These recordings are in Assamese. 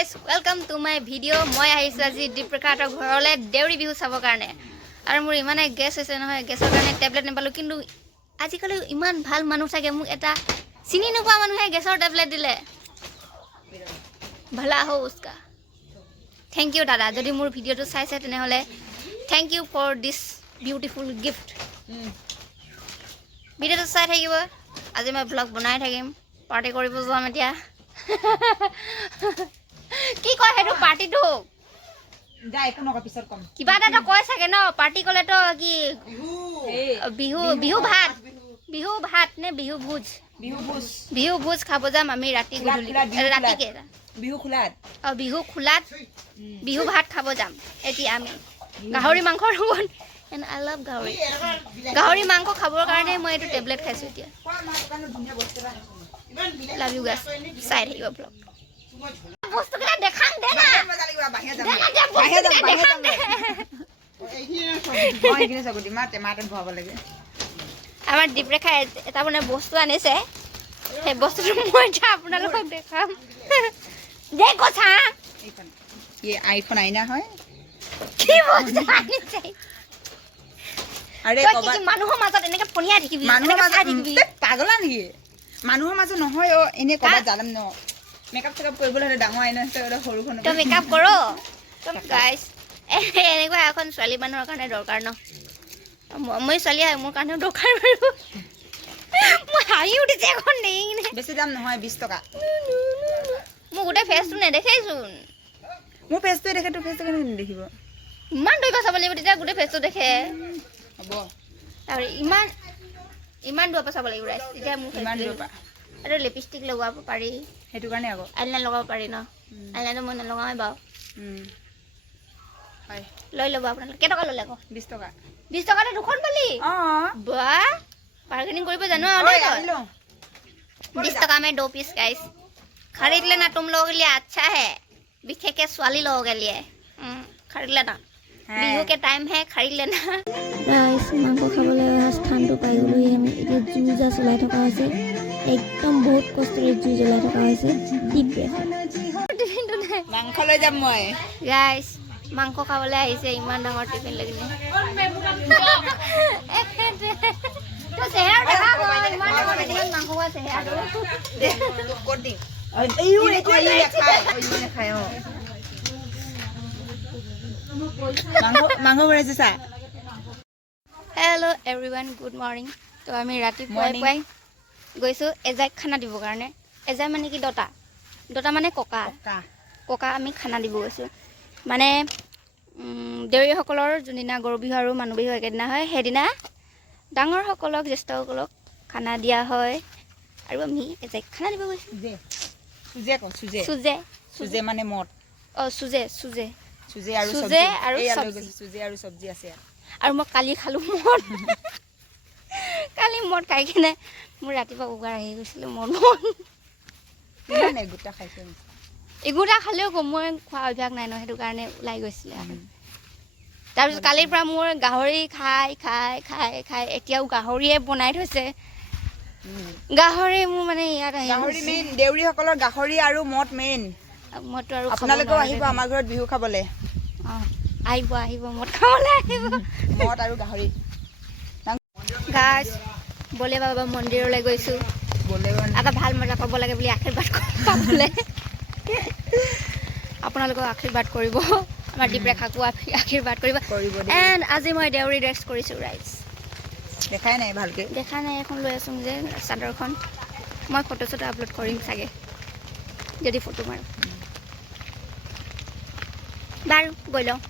guys, welcome to my video. মই আহিছো আজি দীপৰেখাৰ ঘৰলৈ দেউৰী বিহু চাবৰ কাৰণে আৰু মোৰ ইমানে গেছ হৈছে নহয় গেছৰ কাৰণে টেবলেট নেপালো কিন্তু আজিকালি ইমান ভাল মানুহ থাকে মোক এটা চিনি নোপোৱা মানুহে গেছৰ টেবলেট দিলে ভলা हो उसका थैंक यू दादा যদি মোৰ ভিডিওটো চাইছে তেনেহলে thank you for this beautiful gift ভিডিওটো চাই থাকিব আজি মই ব্লগ বনাই থাকিম পাৰ্টি কৰিব যাম এতিয়া কি কয় হেতু পাৰ্টি তো যাই কোন অফিসৰ কম কিবা এটা কয় থাকে ন পাৰ্টি কলে তো কি বিহু বিহু ভাত নে বিহু ভোজ খাব যাম আমি ৰাতি গধূলি ৰাতিকে বিহু খোলাত বিহু ভাত খাব যাম এতিয়া আমি গাহৰি মাংস ৰবন and I love গাহৰি মাংস খাবৰ কাৰণে মই এটো টেবলেট খাইছো এতিয়া love you guys চাই থাকিব ব্লগ বস্তু কেটা দেখাম দে না বাহিৰ দেখাম দে মই কিনে সগতি মাটন ভৰাব লাগে আমাৰ দীপৰেখা এটা মানে বস্তু আনিছে সেই বস্তুটো মই যা আপোনালোকক দেখাম দে কথা এইখন ये आईफोन आईना হয় কি বস্তু আনিছে আরে কবা মানুহৰ মাজত এনেকে ফনিয়া দেখিবি মানুহৰ মাজত পাগলা নেকি মানুহৰ মাজত নহয় ও এনে কবা জালম ন মেকআপ চেকআপ কৰিবলৈ হলে ডাঙৰ আইনা আছে সৰুখন তো মেকআপ কৰো তো গাইস এনেকুৱা এখন ছোৱালী মানুহৰ কাৰণে দৰকাৰ ন মই ছোৱালী মোৰ কাৰণে দৰকাৰ বাৰু মই হাঁহি উঠিছে এখন নেই বেছি দাম নহয় 20 টকা মই গোটে ফেচটো নেদেখাইছোন মোৰ ফেচটো দেখে তো ফেচটো কেনে দেখিব ইমান দৈবা চাব লাগিব তেতিয়া গোটে ফেচটো দেখে হ'ব আৰু ইমান দৈবা চাব লাগিব ৰাইজ তেতিয়া মোক ইমান দৈবা আৰু লিপষ্টিক লগাব পাৰি হেতু কাৰণে আকৌ আইলাইনাৰ লগাব পাৰি ন আইলাইনাৰ মই নলগাওই বাও হয় লৈ ল'ব আপোনালোকে কেই টকা ল'লে আকৌ 20 টকা 20 টকাতে দুখন পালি বা बार्गेनिंग কৰিব জানো আৰু 20 टका में 2 पीस गाइस खरीद लेना तुम लोगों के लिए अच्छा है बिखे के स्वाली लोगों के लिए खरीद लेना बिहू के टाइम है खरीद लेना गाइस मांगो खाबले स्थान तो पाइ गलो আমি এটা জুজা চলাই থকা আছে একদম বহুত কষ্টৰে জুই জ্বলাই থকা আছে দিবে মাংস লৈ যাম মই গাইস মাংস খাবলে আহিছে ইমান ডাঙৰ টিফিন লাগিলে তো সেহাৰ দেখা গল ইমান ডাঙৰ টিফিন মাংস আছে সেহাটো তো কোড দি এইও এই খায় মাংস বনাইছে সা हेलो एवरीवन गुड मॉर्निंग तो আমি ৰাতিপুৱাই গৈছো এজাক খানা দিব কাৰণে এজাক মানে কি দটা মানে ককা আমি খানা দিব গৈছো মানে দেউৰী সকলৰ যোনদিনা গৰু বিহু আৰু মানুহ বিহু একেদিনা হয় সেইদিনা ডাঙৰ সকলক জ্যেষ্ঠ সকলক খানা দিয়া হয় আৰু আমি এজাক খানা দিব গৈছো সুজে মানে মট সুজে আৰু সবজি আছে আৰু মই কালি খালো মট খাই কিনে মোৰ ৰাতিপুৱা উগাৰ আহি গৈছিল মন এগুটা খাইছো এগুটা খালেও মই খোৱা অভ্যাস নাই ন সেইটো কাৰণে ওলাই গৈছিলে তাৰপিছত কালিৰ পৰা মোৰ গাহৰি খাই এতিয়াও গাহৰিয়ে বনাই থৈছে গাহৰি মোৰ মানে ইয়াত আহি গাহৰি মেইন দেউৰী সকলৰ গাহৰি আৰু মট মেইন মটটো আৰু আপোনালোকেও আহিব আমাৰ ঘৰত বিহু খাবলে আহিব মট খাবলে আহিব মট আৰু গাহৰি গাইস বলে বাবা মন্দিৰলৈ গৈছো এটা ভাল মজা পাব লাগে বুলি আশীৰ্বাদ পাবলে আপোনালোকক আশীৰ্বাদ কৰিব আমাৰ দীপৰেখাকো আশীৰ্বাদ কৰিব এণ্ড আজি মই দেউৰী ড্ৰেছ কৰিছো ৰাইজ দেখাই নাই ভালকে দেখা নাই এখন লৈ আছো যে চাদৰখন মই ফটো চটো আপলোড কৰিম চাগে যদি ফটো মাৰো বাৰু গৈ লওঁ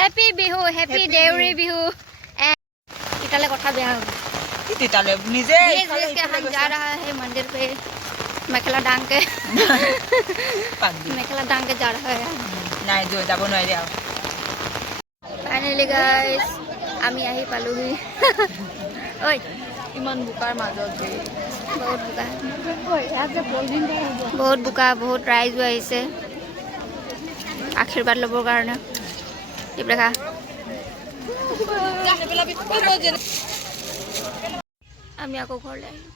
हैप्पी बिहू हैप्पी देवरी बिहू इटाले कथा बेया हो इटाले निजे के हम जा रहा है मंदिर पे मेखला डांग के जा रहा है নাই जो যাব নোৱাৰি আৰু ফাইনালি গাইস আমি আহি পালোহি ওই ইমান বুকাৰ মাজত বহুত বুকা বহুত ৰাইজ আহিছে আশীৰ্বাদ ল'বৰ কাৰণে দীপৰেখা আমি আকৌ ঘৰলৈ আহিলোঁ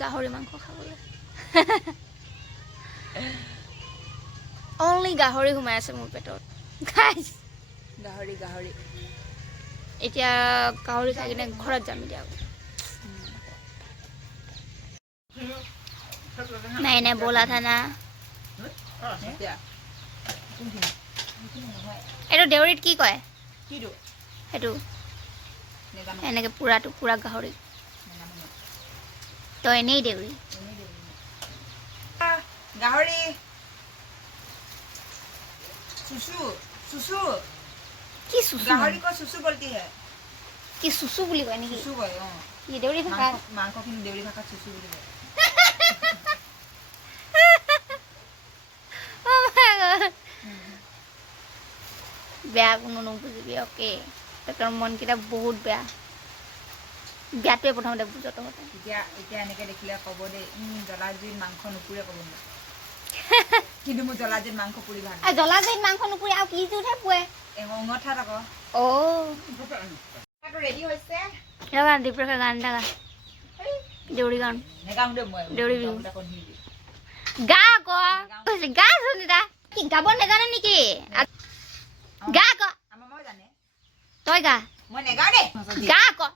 গাহৰি মাংস খাবলৈ অনলি গাহৰি সোমাই আছে মোৰ পেটত গাইছ গাহৰি গাহৰি এতিয়া গাহৰি খাই কিনে ঘৰত যাম এতিয়া নাই নাই বলা থা না এইটো দেউৰীত কি কয় সেইটো এনেকে পুৰা গাহৰি তই এনেই দেউৰী গাহৰি सुसु सुसु কি সুসু गाहरी को सुसु बोलती है কি সুসু বুলি কয় নেকি सुसु कय কি দেউৰী ভাষা मांको किन देवरी भाषा सुसु बोली है বেয়া কোনো নুবুজিবি অকে তাৰ মন কিটা বহুত বেয়া বেয়াটোৱে প্ৰথমতে বুজত হতে এতিয়া এতিয়া এনেকে দেখিলে কব দে জলাজুইৰ মাংস নুপুৰে কব না কিন্তু মই জলাজুইৰ মাংস পুৰি ভাল আ জলাজুইৰ মাংস নুপুৰে আৰু কি জুহে পুৱে এঙঠা আকৌ ও তো ৰেডি হৈছে ৰবা দীপৰেখা গান এটা গা দেউৰী গান নেগাম দে মই দেউৰী বিহু গা আকৌ গা শুনিদা কি গাব নেজানে নেকি গা আকৌ আমাৰ মই জানে তই গা মই নেগাও দে গা আকৌ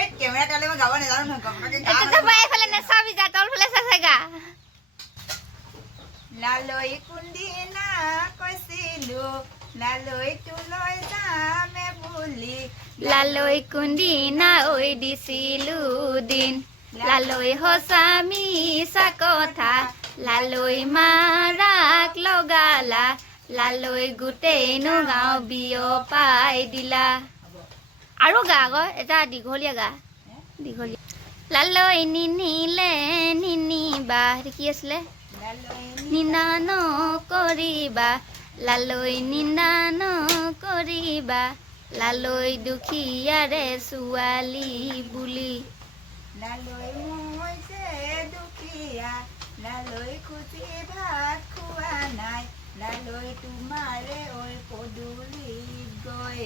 এই কেমেৰা তালে মই গাব নেজানো নহয় কমকে এটা তো বাই ফেলে নেচাবি যা তল ফেলে চাচা গা লালৈ কুন্দিনা কৈছিলো লালৈ তুলৈ যামে বুলি লালৈ কুন্দিনা ঐ দিছিলো দিন লালৈ হসা মিছা কথা লালৈ মাৰাক লগালা লালৈ গোটেই নগাঁও বিয়পাই দিলা আৰু গা আকৌ এটা দীঘলীয়া গা দীঘলীয়া লালৈ নিনিলে নিনিবা কি আছিলে নিন্দা নকৰিবা লালৈ নিন্দা নকৰিবা লালৈ দুখীয়াৰে ছোৱালী বুলি লালৈ মই যে দুখীয়া লালৈ খুজি ভাত খোৱা নাই লালৈ তোমাৰে ঐ পদূলিত গৈ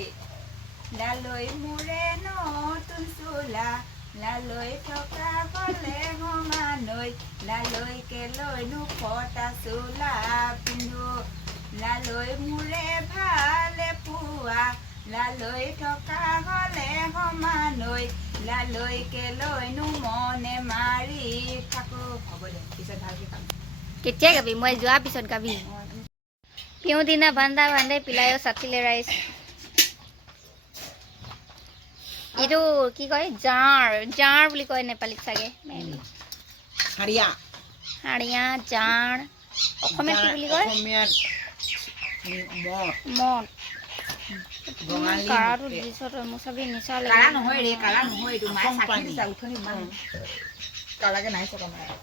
লালৈ মোৰে নতুন চোলা লালৈ থকা হলে সমানৈ লালৈ কেলৈনো ফটা চোলা পিন্ধো লালৈ মোৰে ভালে পোৱা লালৈ থকা হলে সমানৈ লালৈ কেলৈনো মনে মাৰি থাকো হ'ব দে পিছত ভালকে কাম কেতিয়া গাবি মই যোৱাৰ পিছত গাবি পিও দিনা বান্ধা বান্ধে পিলায়ো চাঠিলে ৰাইজ এইটো কি কয় জাঁৰ জাঁৰ বুলি কয় নেপালীত চাগে হাৰিয়া হাৰিয়া জাঁৰ অসমীয়াত কি বুলি কয় মদ কাৰাটো দিছ তই মোৰ চাবি নিচা লাগে কাৰা নহয় ৰে কাৰা নহয় এইটো মায়ে চাকি দিছা উঠনি ইমান কাৰাকে নাই চকা মায়ে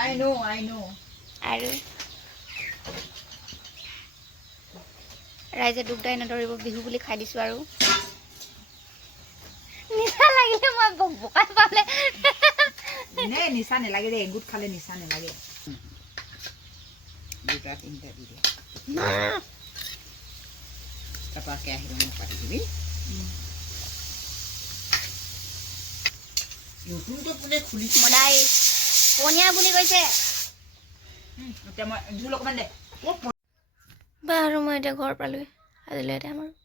আই নো আৰু ৰাইজে দুখ দাই নধৰিব বিহু বুলি খাই দিছো আৰু নিচা লাগিলে মই বোকাই পালে নে নিচা নেলাগে ৰে এগুট খালে নিচা নেলাগে দুটা তিনটা দি দে তাপাকে আহিব মই পাতি দিবি নতুনটো কোনে খুলিছে মদাই পনীয়া বুলি কৈছে এতিয়া মই জোল অকমান দে বাৰু মই এতিয়া ঘৰ পালোহি আজিলৈ এতিয়া আমাৰ